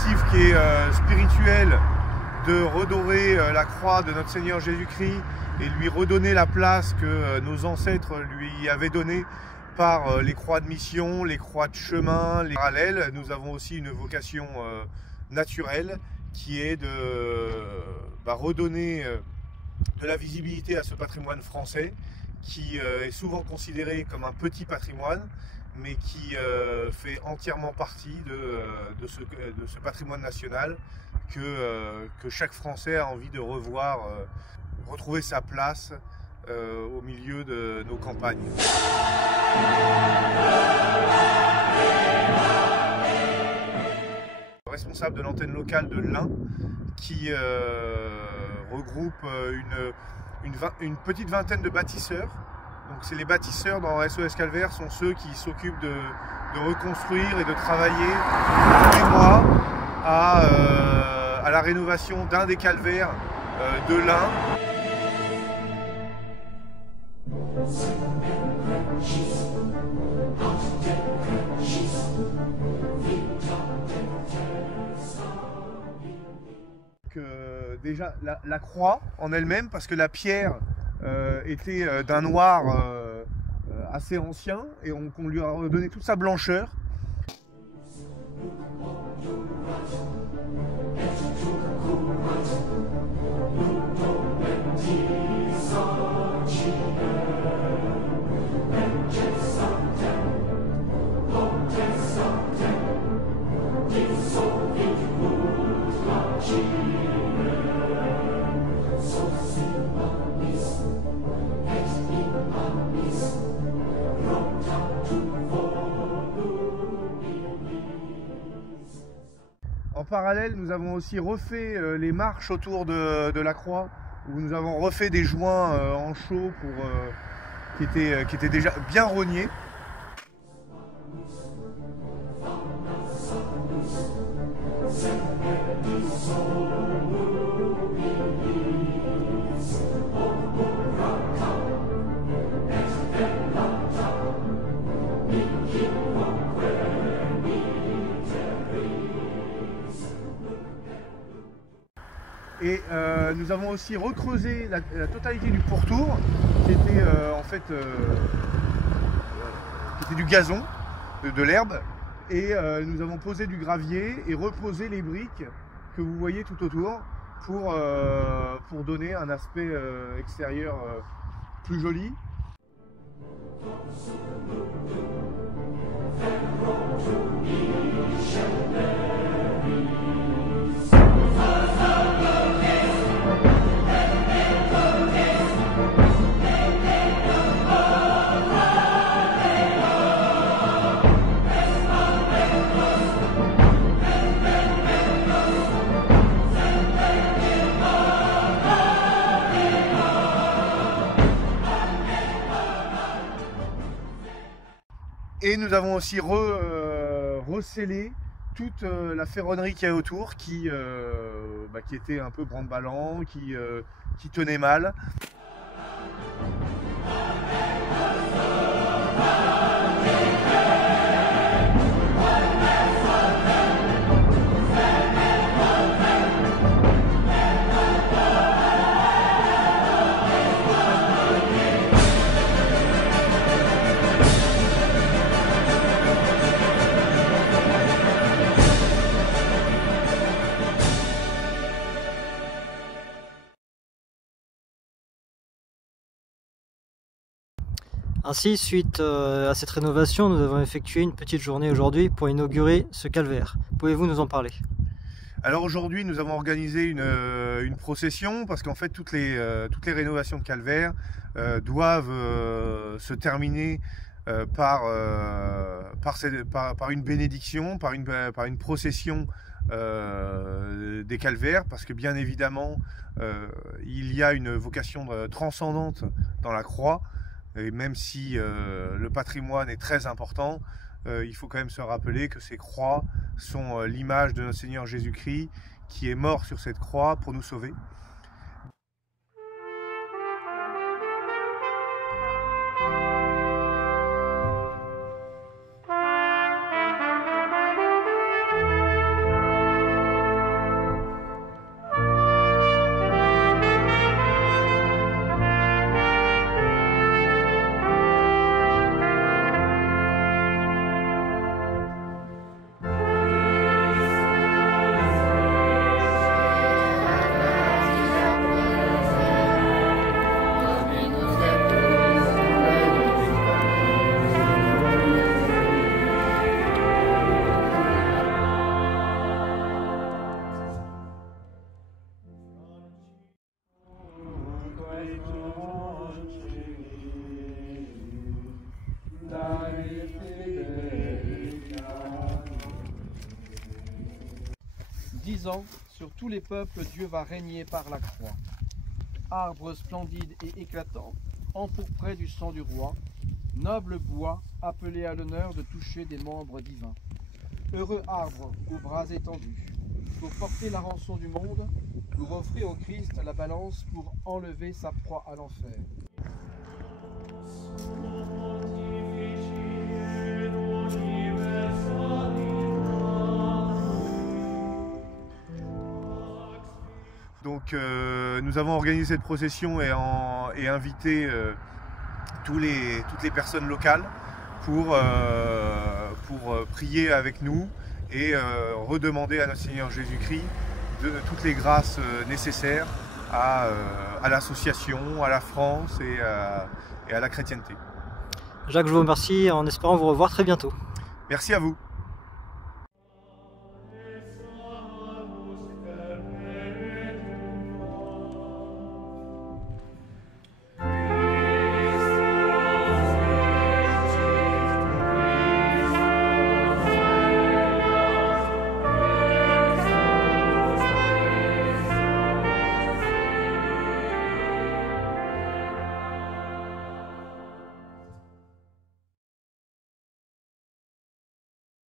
objectif qui est spirituel, de redorer la croix de notre Seigneur Jésus-Christ et lui redonner la place que nos ancêtres lui avaient donnée par les croix de mission, les croix de chemin, les parallèles. Nous avons aussi une vocation naturelle qui est de redonner de la visibilité à ce patrimoine français qui est souvent considéré comme un petit patrimoine, mais qui fait entièrement partie de ce patrimoine national que chaque Français a envie de revoir, retrouver sa place au milieu de nos campagnes. Responsable de l'antenne locale de l'Ain qui regroupe une petite vingtaine de bâtisseurs. Donc c'est les bâtisseurs dans SOS Calvaire sont ceux qui s'occupent de reconstruire et de travailler tous les mois à la rénovation d'un des calvaires de l'Ain. Déjà la croix en elle-même, parce que la pierre était d'un noir assez ancien et qu'on lui a redonné toute sa blancheur. En parallèle, nous avons aussi refait les marches autour de la croix, où nous avons refait des joints en chaux qui étaient déjà bien rognés. Et nous avons aussi recreusé la totalité du pourtour, qui était en fait qui était du gazon, de l'herbe. Et nous avons posé du gravier et reposé les briques que vous voyez tout autour pour donner un aspect extérieur plus joli. Et nous avons aussi recellé toute la ferronnerie qu'il y a autour, qui était un peu branle-ballant, qui tenait mal. Ainsi, suite à cette rénovation, nous avons effectué une petite journée aujourd'hui pour inaugurer ce calvaire. Pouvez-vous nous en parler? Alors aujourd'hui, nous avons organisé une procession, parce qu'en fait toutes les rénovations de calvaire doivent se terminer par une bénédiction, par une procession des calvaires, parce que bien évidemment il y a une vocation transcendante dans la croix. Et même si le patrimoine est très important, il faut quand même se rappeler que ces croix sont l'image de notre Seigneur Jésus-Christ qui est mort sur cette croix pour nous sauver. disant, sur tous les peuples, Dieu va régner par la croix. Arbre splendide et éclatant, empourpré du sang du roi, noble bois, appelé à l'honneur de toucher des membres divins. Heureux arbre aux bras étendus, pour porter la rançon du monde, pour offrir au Christ la balance pour enlever sa proie à l'enfer. Donc nous avons organisé cette procession et invité toutes les personnes locales pour prier avec nous et redemander à notre Seigneur Jésus-Christ toutes les grâces nécessaires à l'association, à la France et à la chrétienté. Jacques, je vous remercie en espérant vous revoir très bientôt. Merci à vous.